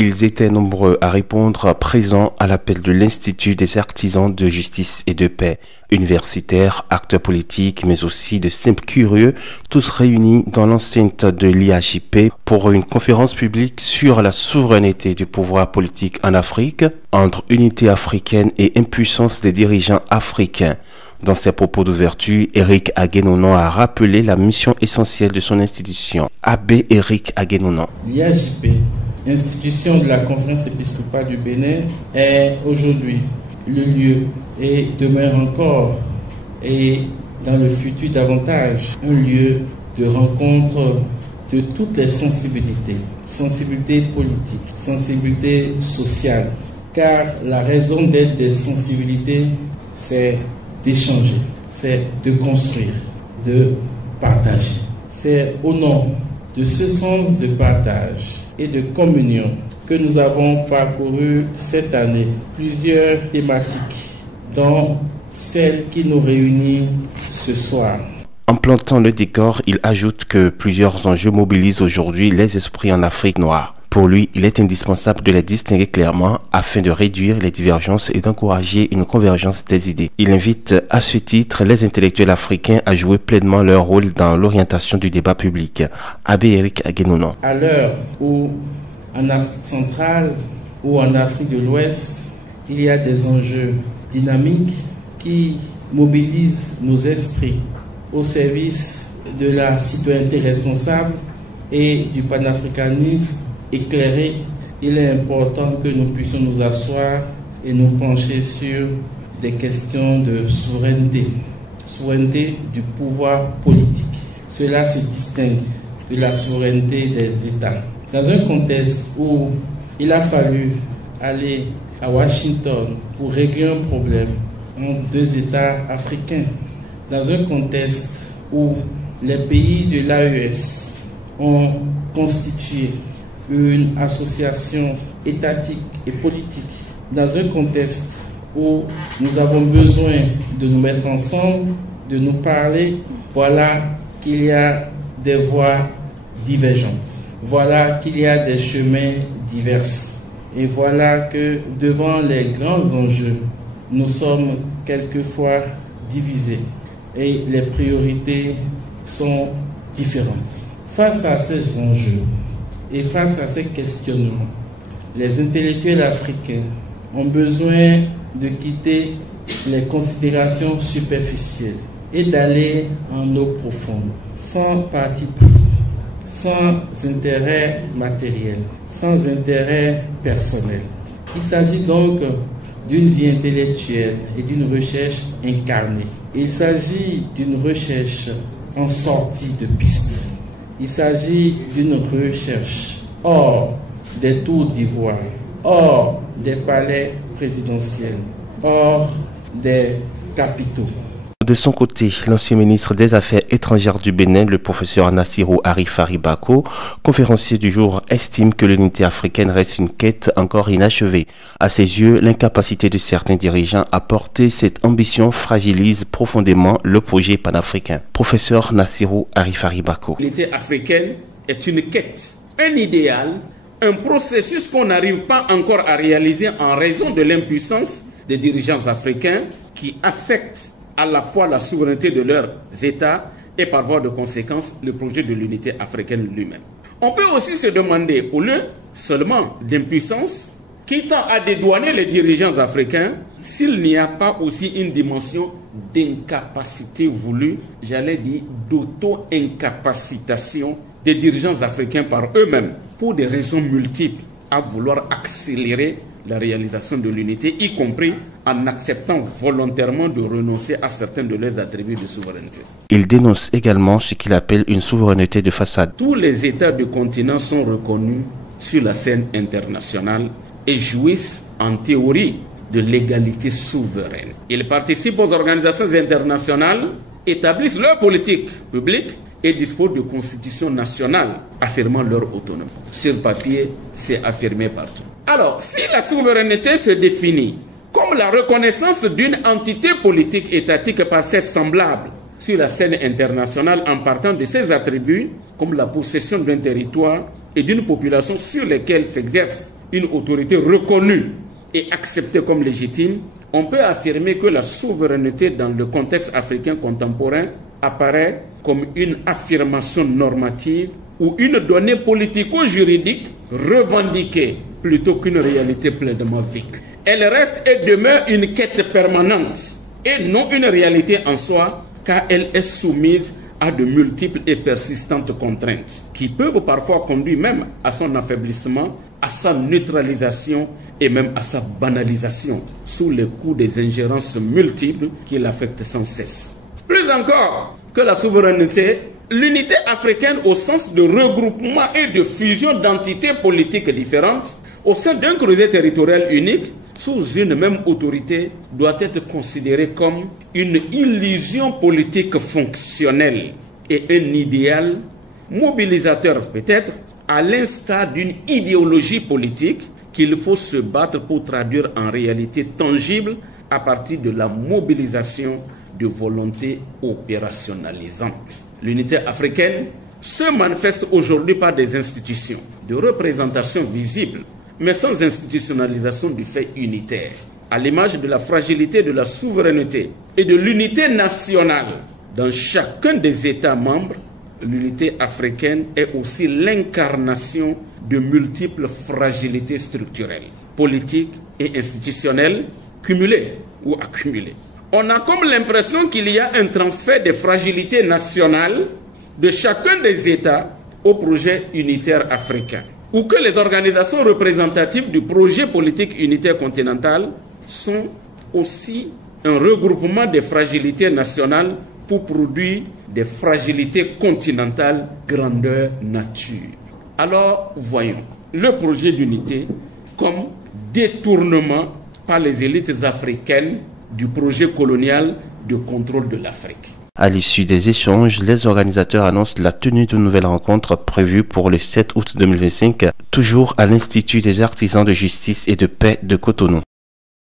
Ils étaient nombreux à répondre présents à l'appel de l'Institut des artisans de justice et de paix, universitaires, acteurs politiques, mais aussi de simples curieux, tous réunis dans l'enceinte de l'IAJP pour une conférence publique sur la souveraineté du pouvoir politique en Afrique, entre unité africaine et impuissance des dirigeants africains. Dans ses propos d'ouverture, Eric Agenonon a rappelé la mission essentielle de son institution. Abbé Eric Agenonon. L'IAJP, institution de la Conférence épiscopale du Bénin, est aujourd'hui le lieu et demeure encore, et dans le futur davantage, un lieu de rencontre de toutes les sensibilités, sensibilité politique, sensibilité sociale, car la raison d'être des sensibilités, c'est d'échanger, c'est de construire, de partager. C'est au nom de ce sens de partage et de communion que nous avons parcouru cette année plusieurs thématiques, dont celle qui nous réunit ce soir. En plantant le décor, il ajoute que plusieurs enjeux mobilisent aujourd'hui les esprits en Afrique noire. Pour lui, il est indispensable de les distinguer clairement afin de réduire les divergences et d'encourager une convergence des idées. Il invite à ce titre les intellectuels africains à jouer pleinement leur rôle dans l'orientation du débat public. Abbé Eric Agenonon. À l'heure où en Afrique centrale ou en Afrique de l'Ouest, il y a des enjeux dynamiques qui mobilisent nos esprits au service de la citoyenneté responsable et du panafricanisme éclairé. Il est important que nous puissions nous asseoir et nous pencher sur des questions de souveraineté, souveraineté du pouvoir politique. Cela se distingue de la souveraineté des États. Dans un contexte où il a fallu aller à Washington pour régler un problème entre deux États africains, dans un contexte où les pays de l'AES ont constitué une association étatique et politique, dans un contexte où nous avons besoin de nous mettre ensemble, de nous parler, voilà qu'il y a des voies divergentes. Voilà qu'il y a des chemins divers. Et voilà que devant les grands enjeux, nous sommes quelquefois divisés et les priorités sont différentes. Face à ces enjeux et face à ces questionnements, les intellectuels africains ont besoin de quitter les considérations superficielles et d'aller en eau profonde, sans parti pris, sans intérêt matériel, sans intérêt personnel. Il s'agit donc d'une vie intellectuelle et d'une recherche incarnée. Il s'agit d'une recherche en sortie de piste. Il s'agit d'une recherche hors des tours d'ivoire, hors des palais présidentiels, hors des capitaux. De son côté, l'ancien ministre des Affaires étrangères du Bénin, le professeur Nassirou Arifari Bako, conférencier du jour, estime que l'unité africaine reste une quête encore inachevée. À ses yeux, l'incapacité de certains dirigeants à porter cette ambition fragilise profondément le projet panafricain. Professeur Nassirou Arifari Bako. L'unité africaine est une quête, un idéal, un processus qu'on n'arrive pas encore à réaliser en raison de l'impuissance des dirigeants africains qui affectent à la fois la souveraineté de leurs États et par voie de conséquence le projet de l'unité africaine lui-même. On peut aussi se demander, au lieu seulement d'impuissance qui tend à dédouaner les dirigeants africains, s'il n'y a pas aussi une dimension d'incapacité voulue, j'allais dire d'auto-incapacitation des dirigeants africains par eux-mêmes pour des raisons multiples à vouloir accélérer la réalisation de l'unité, y compris en acceptant volontairement de renoncer à certains de leurs attributs de souveraineté. Il dénonce également ce qu'il appelle une souveraineté de façade. Tous les États du continent sont reconnus sur la scène internationale et jouissent en théorie de l'égalité souveraine. Ils participent aux organisations internationales, établissent leur politique publique et disposent de constitutions nationales affirmant leur autonomie. Sur papier, c'est affirmé partout. Alors, si la souveraineté se définit comme la reconnaissance d'une entité politique étatique par ses semblables sur la scène internationale en partant de ses attributs, comme la possession d'un territoire et d'une population sur lesquels s'exerce une autorité reconnue et acceptée comme légitime, on peut affirmer que la souveraineté dans le contexte africain contemporain apparaît comme une affirmation normative ou une donnée politico-juridique revendiquée plutôt qu'une réalité pleinement vécue. Elle reste et demeure une quête permanente et non une réalité en soi, car elle est soumise à de multiples et persistantes contraintes qui peuvent parfois conduire même à son affaiblissement, à sa neutralisation et même à sa banalisation sous le coup des ingérences multiples qui l'affectent sans cesse. Plus encore que la souveraineté, l'unité africaine au sens de regroupement et de fusion d'entités politiques différentes au sein d'un creuset territorial unique sous une même autorité doit être considérée comme une illusion politique fonctionnelle et un idéal mobilisateur peut-être à l'instar d'une idéologie politique qu'il faut se battre pour traduire en réalité tangible à partir de la mobilisation de volontés opérationnalisantes. L'unité africaine se manifeste aujourd'hui par des institutions de représentation visible, mais sans institutionnalisation du fait unitaire. À l'image de la fragilité de la souveraineté et de l'unité nationale dans chacun des États membres, l'unité africaine est aussi l'incarnation de multiples fragilités structurelles, politiques et institutionnelles, cumulées ou accumulées. On a comme l'impression qu'il y a un transfert des fragilités nationales de chacun des États au projet unitaire africain, ou que les organisations représentatives du projet politique unitaire continental sont aussi un regroupement des fragilités nationales pour produire des fragilités continentales grandeur nature. Alors voyons le projet d'unité comme détournement par les élites africaines du projet colonial de contrôle de l'Afrique. À l'issue des échanges, les organisateurs annoncent la tenue d'une nouvelle rencontre prévue pour le 7 août 2025, toujours à l'Institut des artisans de justice et de paix de Cotonou.